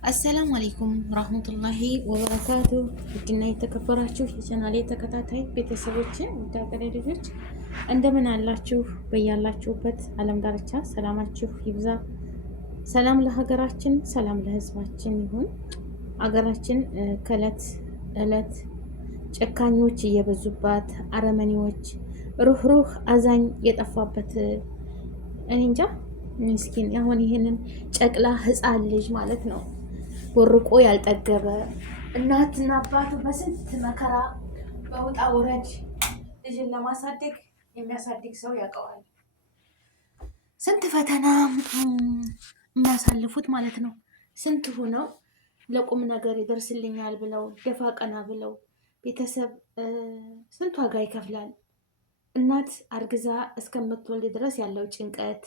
አሰላሙ አለይኩም ረህመቱላሂ ወበረካቱ። ውድና የተከበራችሁ የቻናሌ ተከታታይ ቤተሰቦች ውድ ሀገሬ ልጆች እንደምን አላችሁ? በያላችሁበት ዓለም ዳርቻ ሰላማችሁ ይብዛ። ሰላም ለሀገራችን፣ ሰላም ለሕዝባችን ይሁን። ሀገራችን ከእለት እለት ጨካኞች እየበዙባት፣ አረመኔዎች ሩህሩህ አዛኝ የጠፋበት እኔ እንጃ ምስኪን አሁን ይህንን ጨቅላ ህፃን ልጅ ማለት ነው ቦርቆ ያልጠገበ እናትና አባቱ በስንት መከራ በውጣ ውረድ ልጅን ለማሳደግ የሚያሳድግ ሰው ያውቀዋል። ስንት ፈተና የሚያሳልፉት ማለት ነው። ስንት ሆነው ለቁም ነገር ይደርስልኛል ብለው ደፋ ቀና ብለው ቤተሰብ ስንት ዋጋ ይከፍላል። እናት አርግዛ እስከምትወልድ ድረስ ያለው ጭንቀት፣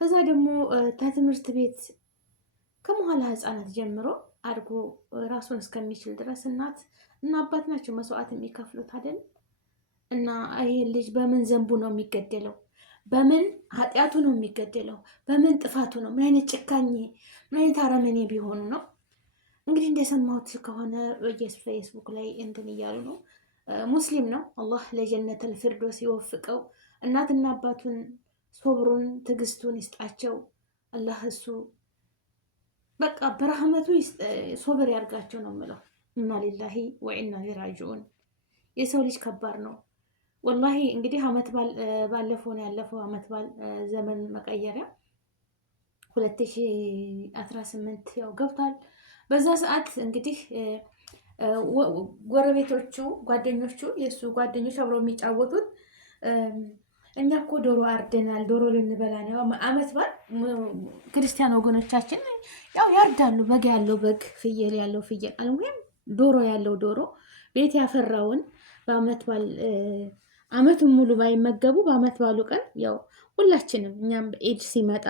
ከዛ ደግሞ ከትምህርት ቤት ከመኋላ ህፃናት ጀምሮ አድጎ ራሱን እስከሚችል ድረስ እናት እና አባት ናቸው መስዋዕት የሚከፍሉት አይደል? እና ይሄ ልጅ በምን ዘንቡ ነው የሚገደለው? በምን ኃጢአቱ ነው የሚገደለው? በምን ጥፋቱ ነው? ምን አይነት ጭካኔ፣ ምን አይነት አረመኔ ቢሆኑ ነው? እንግዲህ እንደሰማሁት ከሆነ ፌስቡክ ላይ እንትን እያሉ ነው። ሙስሊም ነው። አላህ ለጀነተል ፊርዶስ ይወፍቀው። እናትና አባቱን ሶብሩን ትዕግስቱን ይስጣቸው። አላህ እሱ በቃ በረህመቱ ሶብር ያርጋቸው ነው የምለው። ኢና ሊላሂ ወኢና ሊራጂዑን። የሰው ልጅ ከባድ ነው ወላሂ። እንግዲህ አመት ባለፈው ነው ያለፈው አመት ባል ዘመን መቀየሪያ 2018 ያው ገብቷል። በዛ ሰዓት እንግዲህ ጎረቤቶቹ ጓደኞቹ የእሱ ጓደኞች አብረው የሚጫወቱት እኛ እኮ ዶሮ አርደናል፣ ዶሮ ልንበላ ነው። አመት በዓል ክርስቲያን ወገኖቻችን ያው ያርዳሉ። በግ ያለው በግ፣ ፍየል ያለው ፍየል፣ አልሙሂም ዶሮ ያለው ዶሮ ቤት ያፈራውን በአመት በዓል አመቱን ሙሉ ባይመገቡ በአመት በዓሉ ቀን ያው ሁላችንም እኛም በኢድ ሲመጣ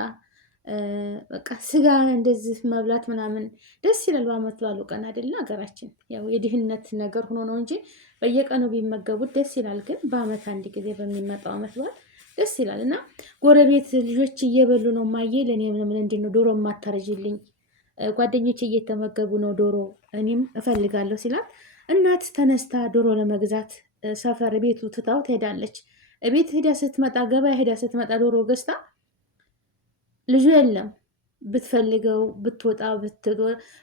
በቃ ስጋ እንደዚህ መብላት ምናምን ደስ ይላል። በአመት በዓሉ ቀን አይደለ? ሀገራችን ያው የድህነት ነገር ሆኖ ነው እንጂ በየቀኑ ቢመገቡት ደስ ይላል። ግን በአመት አንድ ጊዜ በሚመጣው አመት በዓል ደስ ይላል። እና ጎረቤት ልጆች እየበሉ ነው ማየ ለእኔ ምን እንዴት ነው ዶሮ የማታረጅልኝ? ጓደኞች እየተመገቡ ነው ዶሮ እኔም እፈልጋለሁ ሲላት እናት ተነስታ ዶሮ ለመግዛት ሰፈር ቤቱ ትታው ትሄዳለች። ቤት ሄዳ ስትመጣ ገበያ ሄዳ ስትመጣ ዶሮ ገዝታ ልጁ የለም። ብትፈልገው ብትወጣ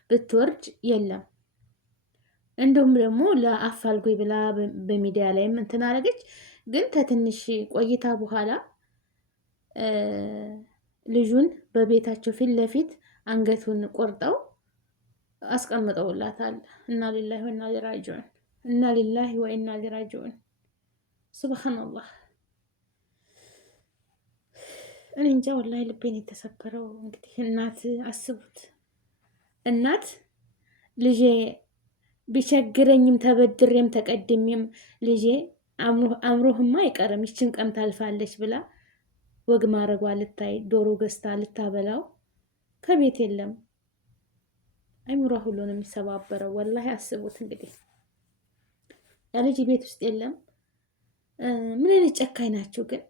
ብትወርድ የለም። እንዲሁም ደግሞ ለአፋልጉኝ ብላ በሚዲያ ላይም እንትን አደረገች። ግን ከትንሽ ቆይታ በኋላ ልጁን በቤታቸው ፊት ለፊት አንገቱን ቆርጠው አስቀምጠውላታል። እና ሊላሂ ወኢና ሊራጂዑን፣ እና ሊላሂ ወኢና ሊራጂዑን። ሱብሃንአላህ። እኔ እንጃ ወላሂ ልቤን የተሰበረው። እንግዲህ እናት አስቡት፣ እናት ልጄ ቢቸግረኝም ተበድሬም ተቀድሜም ልጄ አምሮህማ አይቀርም ይችን ቀን ታልፋለች ብላ ወግ ማድረጓ ልታይ ዶሮ ገዝታ ልታበላው ከቤት የለም። አይምሯ ሁሉ ነው የሚሰባበረው ወላሂ። አስቡት እንግዲህ ያ ልጅ ቤት ውስጥ የለም። ምን አይነት ጨካኝ ናቸው ግን?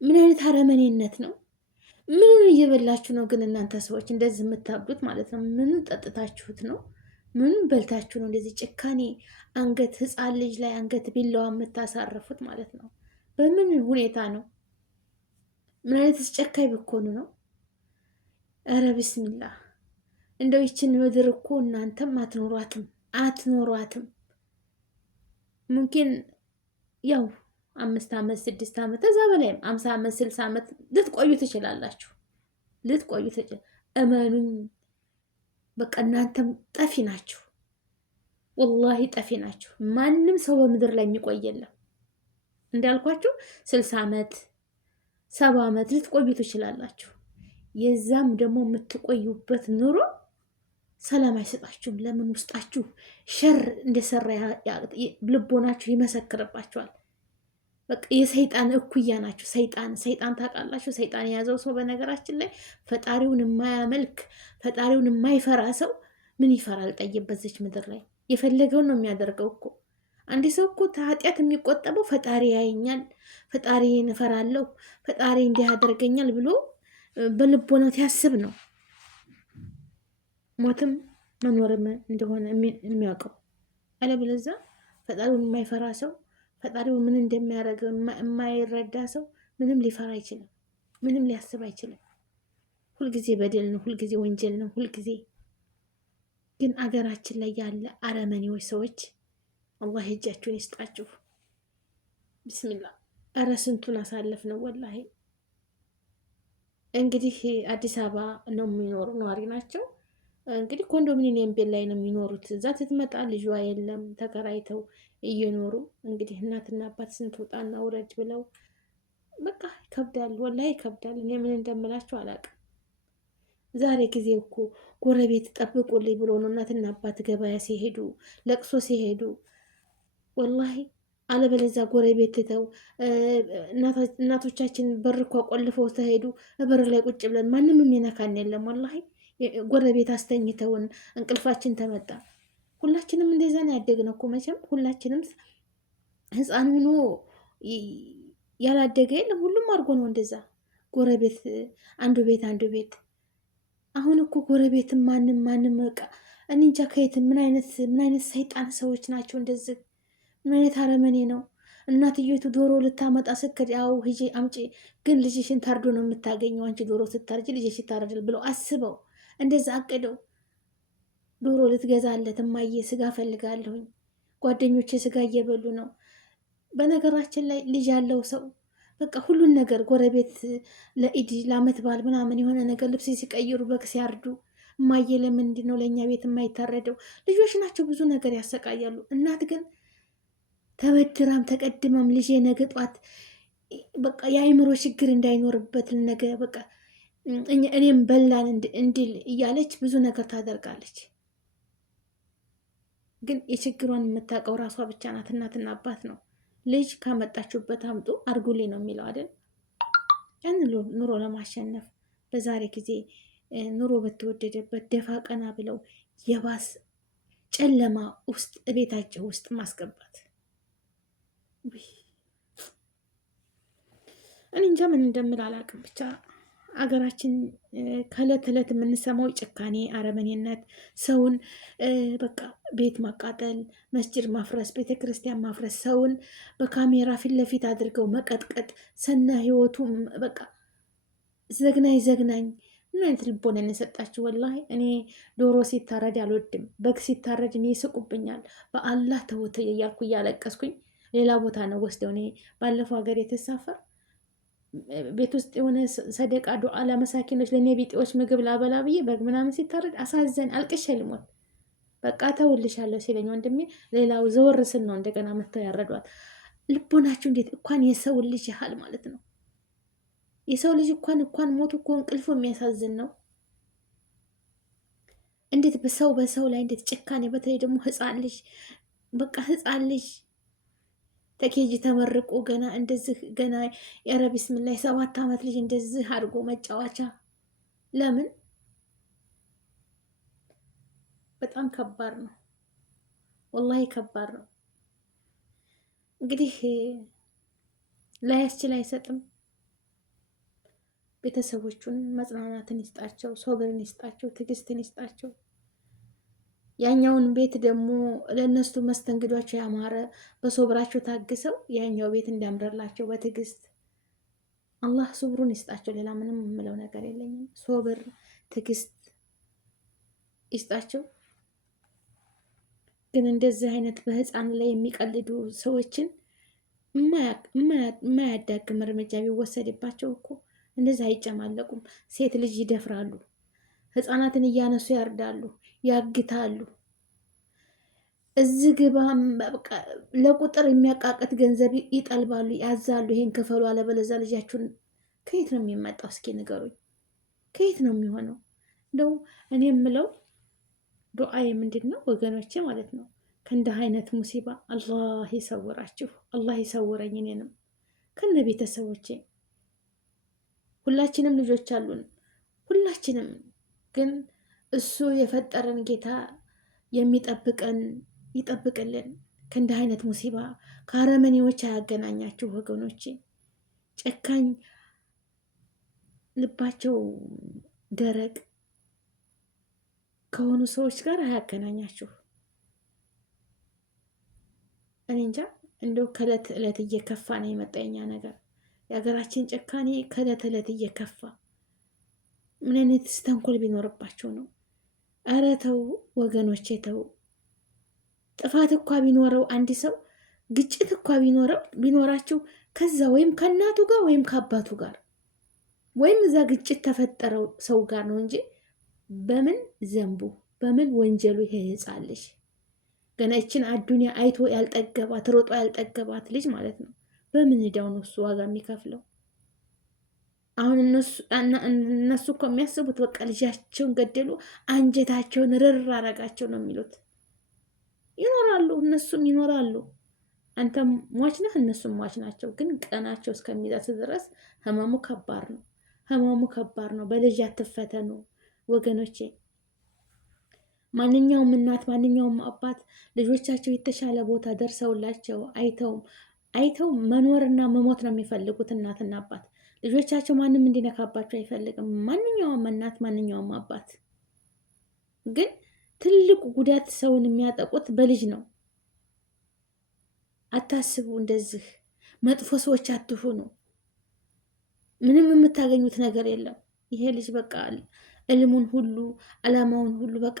ምን አይነት አረመኔነት ነው? ምኑን እየበላችሁ ነው ግን እናንተ ሰዎች እንደዚህ የምታብዱት ማለት ነው? ምኑን ጠጥታችሁት ነው? ምኑን በልታችሁ ነው እንደዚህ ጭካኔ አንገት ህፃን ልጅ ላይ አንገት ቢላዋ የምታሳርፉት ማለት ነው? በምን ሁኔታ ነው? ምን አይነት ጨካኝ ብኮኑ ነው? ኧረ ቢስሚላህ። እንደው ይችን ምድር እኮ እናንተም አትኖሯትም። ሙምኪን ያው 5 ዓመት 6 ዓመት ከዛ በላይም 50 ዓመት 60 ዓመት ልትቆዩ ትችላላችሁ። እመኑኝ በቃ እናንተም ጠፊ ናችሁ። ወላሂ ጠፊ ናችሁ። ማንም ሰው በምድር ላይ የሚቆይ የለም። እንዳልኳችሁ 60 ዓመት 70 ዓመት ልትቆዩ ትችላላችሁ። የዛም ደግሞ የምትቆዩበት ኑሮ ሰላም አይሰጣችሁም። ለምን? ውስጣችሁ ሸር እንደሰራ ልቦናችሁ ይመሰክርባችኋል። በቃ የሰይጣን እኩያ ናችሁ። ሰይጣን ታውቃላችሁ። ሰይጣን የያዘው ሰው በነገራችን ላይ ፈጣሪውን የማያመልክ ፈጣሪውን የማይፈራ ሰው ምን ይፈራል? ጠይብ በዚች ምድር ላይ የፈለገውን ነው የሚያደርገው እኮ። አንድ ሰው እኮ ከኃጢአት የሚቆጠበው ፈጣሪ ያየኛል፣ ፈጣሪን እፈራለሁ፣ ፈጣሪ እንዲህ ያደርገኛል ብሎ በልቦናው ሲያስብ ነው። ሞትም መኖርም እንደሆነ የሚያውቀው። አለበለዚያ ፈጣሪውን የማይፈራ ሰው ፈጣሪውን ምን እንደሚያደርግ የማይረዳ ሰው ምንም ሊፈራ አይችልም። ምንም ሊያስብ አይችልም። ሁልጊዜ በደል ነው፣ ሁልጊዜ ወንጀል ነው። ሁልጊዜ ግን አገራችን ላይ ያለ አረመኔዎች ሰዎች አላህ እጃችሁን ይስጣችሁ። ቢስሚላ እረ ስንቱን አሳለፍ ነው ወላሂ። እንግዲህ አዲስ አበባ ነው የሚኖሩ ነዋሪ ናቸው። እንግዲህ ኮንዶሚኒየም ቤት ላይ ነው የሚኖሩት። እዛ ትትመጣ ልጇ የለም ተከራይተው እየኖሩ እንግዲህ እናትና አባት ስንት ውጣና ውረድ ብለው በቃ ይከብዳል፣ ወላሂ ይከብዳል። እኔ ምን እንደምላቸው አላውቅም። ዛሬ ጊዜ እኮ ጎረቤት ጠብቁልኝ ብሎ ነው እናትና አባት ገበያ ሲሄዱ ለቅሶ ሲሄዱ ወላሂ። አለበለዚያ ጎረቤት ትተው እናቶቻችን በር እኮ ቆልፈው ተሄዱ በር ላይ ቁጭ ብለን ማንም የሚነካን የለም ወላሂ። ጎረቤት አስተኝተውን እንቅልፋችን ተመጣ። ሁላችንም እንደዛ ነው ያደግነው እኮ መቼም ሁላችንም ህፃን ሆኖ ያላደገ የለም። ሁሉም አድርጎ ነው እንደዛ ጎረቤት አንዱ ቤት አንዱ ቤት። አሁን እኮ ጎረቤትም ማንም በቃ እኔ እንጃ ከየት ምን አይነት ሰይጣን ሰዎች ናቸው እንደዚህ። ምን አይነት አረመኔ ነው። እናትየቱ ዶሮ ልታመጣ ስክር ያው ሂጂ አምጪ፣ ግን ልጅሽን ታርዶ ነው የምታገኘው። አንቺ ዶሮ ስታርጅ ልጅሽ ይታረዳል ብለው አስበው እንደዛ አቅደው ዶሮ ልትገዛለት እማዬ ስጋ ፈልጋለሁኝ፣ ጓደኞቼ ስጋ እየበሉ ነው። በነገራችን ላይ ልጅ ያለው ሰው በቃ ሁሉን ነገር ጎረቤት ለኢድ ለአመት በዓል ምናምን የሆነ ነገር ልብስ ሲቀይሩ በግ ሲያርዱ እማዬ ለምንድን ነው ለእኛ ቤት የማይታረደው? ልጆች ናቸው ብዙ ነገር ያሰቃያሉ። እናት ግን ተበድራም ተቀድማም ልጄ ነገ ጧት በቃ የአእምሮ ችግር እንዳይኖርበት ነገ በቃ እኔም በላን እንድል እያለች ብዙ ነገር ታደርጋለች። ግን የችግሯን የምታውቀው ራሷ ብቻ ናት። እናትና አባት ነው። ልጅ ካመጣችሁበት አምጡ አርጉልኝ ነው የሚለው አይደል? ያን ኑሮ ለማሸነፍ በዛሬ ጊዜ ኑሮ በተወደደበት ደፋ ቀና ብለው የባስ ጨለማ ውስጥ ቤታቸው ውስጥ ማስገባት እኔ እንጃ ምን እንደምል አላውቅም። ብቻ አገራችን ከእለት እለት የምንሰማው ጭካኔ፣ አረመኔነት፣ ሰውን በቃ ቤት ማቃጠል፣ መስጅድ ማፍረስ፣ ቤተ ክርስቲያን ማፍረስ፣ ሰውን በካሜራ ፊት ለፊት አድርገው መቀጥቀጥ፣ ሰና ህይወቱ በቃ ዘግናኝ። ምን አይነት ልቦና የሰጣችሁ ወላሂ። እኔ ዶሮ ሲታረድ አልወድም፣ በግ ሲታረድ እኔ ይስቁብኛል። በአላህ ተውት እያልኩ እያለቀስኩኝ ሌላ ቦታ ነው ወስደው። እኔ ባለፈው ሀገር የተሳፈር ቤት ውስጥ የሆነ ሰደቃ ዱዓ ለመሳኪኖች ለእኔ ቢጤዎች ምግብ ላበላ ብዬ በግ ምናምን ሲታረድ አሳዘን አልቅሼ ልሞት። በቃ ተውልሻለሁ ሲለኝ ወንድሜ ሌላው ዘወር ስል ነው እንደገና መተው ያረዷት። ልቦናችሁ እንዴት እንኳን የሰውን ልጅ ያህል ማለት ነው። የሰው ልጅ እንኳን ሞቱ እኮ እንቅልፉ የሚያሳዝን ነው። እንዴት በሰው ላይ እንዴት ጭካኔ! በተለይ ደግሞ ህፃን ልጅ በቃ ህፃን ልጅ ተኬጂ ተመርቆ ገና እንደዚህ ገና የረ ቢስሚላህ 7 ዓመት ልጅ እንደዚህ አድርጎ መጫወቻ ለምን? በጣም ከባድ ነው፣ ወላሂ ከባድ ነው። እንግዲህ ላያስችል አይሰጥም። ቤተሰቦቹን መጽናናትን ይስጣቸው፣ ሶብርን ይስጣቸው፣ ትዕግስትን ይስጣቸው። ያኛውን ቤት ደግሞ ለእነሱ መስተንግዷቸው ያማረ በሶብራቸው ታግሰው ያኛው ቤት እንዲያምርላቸው በትዕግስት አላህ ሶብሩን ይስጣቸው። ሌላ ምንም የምለው ነገር የለኝም። ሶብር ትዕግስት ይስጣቸው። ግን እንደዚህ አይነት በህፃን ላይ የሚቀልዱ ሰዎችን የማያዳግም እርምጃ ቢወሰድባቸው እኮ እንደዚህ አይጨማለቁም። ሴት ልጅ ይደፍራሉ፣ ህፃናትን እያነሱ ያርዳሉ፣ ያግታሉ። እዚህ ግባ ለቁጥር የሚያቃቅት ገንዘብ ይጠልባሉ፣ ያዛሉ። ይሄን ክፈሉ አለበለዚያ ልጃችሁን ከየት ነው የሚመጣው? እስኪ ንገሩኝ፣ ከየት ነው የሚሆነው? እንደው እኔ የምለው ዱዓዬ ምንድን ነው ወገኖቼ ማለት ነው፣ ከእንዲህ አይነት ሙሲባ አላህ ይሰውራችሁ፣ አላህ ይሰውረኝ እኔንም ከነ ቤተሰቦቼ። ሁላችንም ልጆች አሉን፣ ሁላችንም። ግን እሱ የፈጠረን ጌታ የሚጠብቀን ይጠብቅልን። ከእንዲህ አይነት ሙሲባ ከአረመኔዎች አያገናኛችሁ ወገኖቼ። ጨካኝ ልባቸው ደረቅ ከሆኑ ሰዎች ጋር አያገናኛችሁ። እኔ እንጃ እንደው ከእለት እለት እየከፋ ነው የመጣኛ ነገር። የሀገራችን ጭካኔ ከእለት እለት እየከፋ ምን አይነት ተንኮል ቢኖርባቸው ነው? ኧረ ተው ወገኖቼ ተው። ጥፋት እኳ ቢኖረው አንድ ሰው ግጭት እኳ ቢኖራቸው ከዛ ወይም ከእናቱ ጋር ወይም ከአባቱ ጋር ወይም እዛ ግጭት ተፈጠረው ሰው ጋር ነው እንጂ በምን ዘንቡ በምን ወንጀሉ ይሄ ሕፃን ልጅ ገና ይችን አዱኒያ አይቶ ያልጠገባት ሮጦ ያልጠገባት ልጅ ማለት ነው። በምን ሄዳው ነው እሱ ዋጋ የሚከፍለው? አሁን እነሱ እኮ የሚያስቡት በቃ ልጃቸውን ገደሉ፣ አንጀታቸውን ርር አረጋቸው ነው የሚሉት። ይኖራሉ፣ እነሱም ይኖራሉ። አንተም ሟች ነህ፣ እነሱም ሟች ናቸው። ግን ቀናቸው እስከሚደርስ ድረስ ህመሙ ከባድ ነው። ህመሙ ከባድ ነው። በልጅ አትፈተኑ ወገኖቼ። ማንኛውም እናት ማንኛውም አባት ልጆቻቸው የተሻለ ቦታ ደርሰውላቸው አይተው መኖርና መሞት ነው የሚፈልጉት። እናትና አባት ልጆቻቸው ማንም እንዲነካባቸው አይፈልግም። ማንኛውም እናት ማንኛውም አባት። ግን ትልቁ ጉዳት ሰውን የሚያጠቁት በልጅ ነው። አታስቡ፣ እንደዚህ መጥፎ ሰዎች አትሁኑ። ምንም የምታገኙት ነገር የለም። ይሄ ልጅ በቃ እልሙን ሁሉ አላማውን ሁሉ በቃ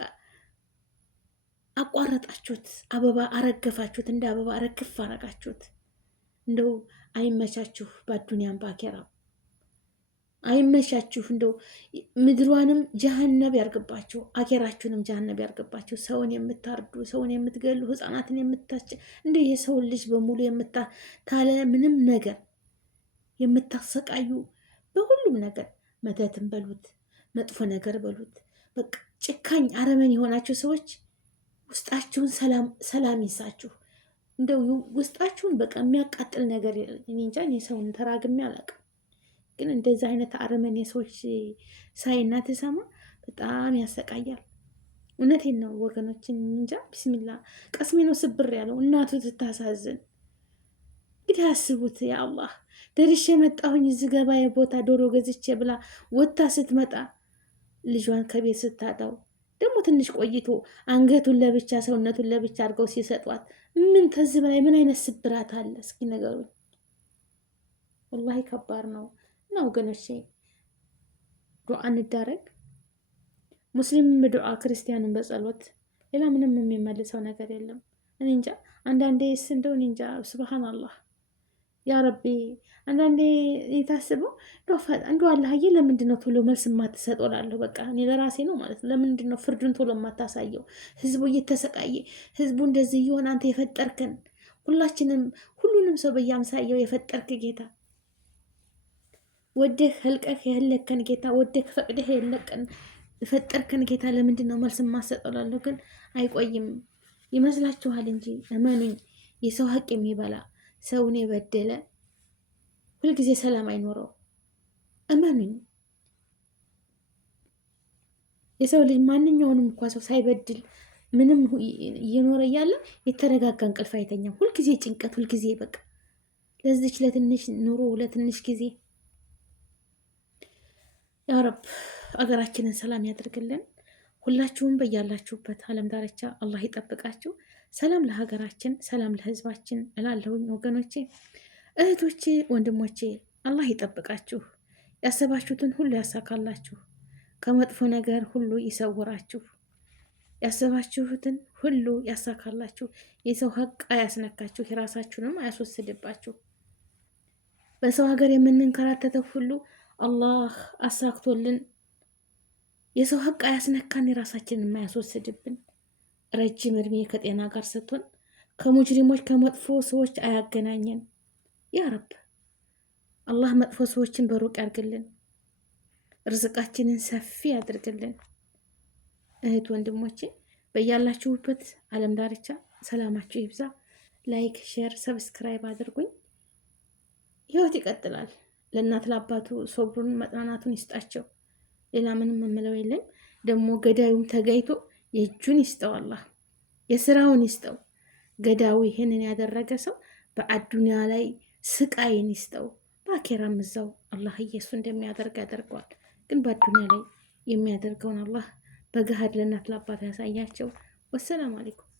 አቋረጣችሁት። አበባ አረገፋችሁት፣ እንደ አበባ አረግፍ አረጋችሁት። እንደው አይመቻችሁ፣ በአዱኒያም በአኬራ አይመቻችሁ። እንደው ምድሯንም ጀሃነብ ያርግባችሁ፣ አኬራችሁንም ጀሃነብ ያርግባችሁ። ሰውን የምታርዱ፣ ሰውን የምትገሉ፣ ህፃናትን የምታች እንደ የሰውን ልጅ በሙሉ ታለ ምንም ነገር የምታሰቃዩ በሁሉም ነገር መተትን በሉት መጥፎ ነገር በሉት በቃ ጭካኝ አረመን የሆናችሁ ሰዎች ውስጣችሁን ሰላም ይሳችሁ። እንደው ውስጣችሁን በቃ የሚያቃጥል ነገር እኔ እንጃ። እኔ ሰውን ተራግሜ አላውቅም፣ ግን እንደዚህ አይነት አረመኔ ሰዎች ሳይና ትሰማ በጣም ያሰቃያል። እውነቴን ነው ወገኖችን። እንጃ ቢስሚላ ቀስሜ ነው ስብር ያለው። እናቱ ትታሳዝን። እንግዲህ አስቡት። ያ አላህ ደርሼ መጣሁኝ እዚህ ገበያ ቦታ ዶሮ ገዝቼ ብላ ወታ ስትመጣ ልጇን ከቤት ስታጣው ደግሞ ትንሽ ቆይቶ አንገቱን ለብቻ ሰውነቱን ለብቻ አድርገው ሲሰጧት ምን ከዚህ በላይ ምን አይነት ስብራት አለ? እስኪ ነገሩኝ። ወላሂ ከባድ ነው። እና ወገኖቼ ዱዓ እንዳረግ፣ ሙስሊምም በዱዓ ክርስቲያንን በጸሎት ሌላ ምንም የሚመልሰው ነገር የለም። እኔ እንጃ አንዳንዴ እንደው እኔ እንጃ ሱብሃንአላህ ያ ረቢ። አንዳንዴ የታስበው እንደው አላህዬ ለምንድን ነው ቶሎ መልስ የማትሰጠው እላለሁ። በቃ እኔ ለራሴ ነው ማለት ነው። ለምንድን ነው ፍርዱን ቶሎ የማታሳየው? ህዝቡ እየተሰቃየ ህዝቡ እንደዚህ እየሆነ አንተ የፈጠርከን ሁሉንም ሰው በየአምሳያው የፈጠርክ ጌታ፣ ወደህ ህልቀህ የህለከን ጌታ፣ ወደህ ፈቅደህ የፈጠርከን ጌታ ለምንድን ነው መልስ የማትሰጠው እላለሁ። ግን አይቆይም ይመስላችኋል እንጂ እመኑኝ፣ የሰው ሀቅ የሚበላ ሰውን የበደለ ሁልጊዜ ሰላም አይኖረው። እመኑኝ። የሰው ልጅ ማንኛውንም እንኳ ሰው ሳይበድል ምንም እየኖረ እያለ የተረጋጋ እንቅልፍ አይተኛም። ሁልጊዜ ጭንቀት፣ ሁልጊዜ በቃ ለዚች ለትንሽ ኑሮ ለትንሽ ጊዜ። ያ ረብ አገራችንን ሰላም ያደርግልን። ሁላችሁም በያላችሁበት ዓለም ዳርቻ አላህ ይጠብቃችሁ። ሰላም ለሀገራችን፣ ሰላም ለህዝባችን እላለሁኝ ወገኖቼ፣ እህቶቼ፣ ወንድሞቼ አላህ ይጠብቃችሁ። ያሰባችሁትን ሁሉ ያሳካላችሁ። ከመጥፎ ነገር ሁሉ ይሰውራችሁ። ያሰባችሁትን ሁሉ ያሳካላችሁ። የሰው ሀቅ አያስነካችሁ፣ የራሳችሁንም አያስወስድባችሁ። በሰው ሀገር የምንንከራተተው ሁሉ አላህ አሳክቶልን የሰው ሀቅ አያስነካን፣ የራሳችንን የማያስወስድብን ረጅም እድሜ ከጤና ጋር ሰጥቶን ከሙጅሪሞች ከመጥፎ ሰዎች አያገናኘን። ያ ረብ አላህ መጥፎ ሰዎችን በሩቅ ያርግልን፣ ርዝቃችንን ሰፊ ያድርግልን። እህት ወንድሞቼ በያላችሁበት ዓለም ዳርቻ ሰላማችሁ ይብዛ። ላይክ፣ ሼር፣ ሰብስክራይብ አድርጉኝ። ህይወት ይቀጥላል። ለእናት ለአባቱ ሶብሩን መጽናናቱን ይስጣቸው። ሌላ ምንም የምለው የለም። ደግሞ ገዳዩም ተጋይቶ የእጁን ይስጠው፣ አላህ የስራውን ይስጠው። ገዳዩ ይህንን ያደረገ ሰው በአዱኒያ ላይ ስቃይን ይስጠው፣ በአኬራም እዛው አላህ እየሱ እንደሚያደርግ ያደርገዋል። ግን በአዱኒያ ላይ የሚያደርገውን አላህ በገሃድ ለእናት ለአባት ያሳያቸው። ወሰላም አለይኩም።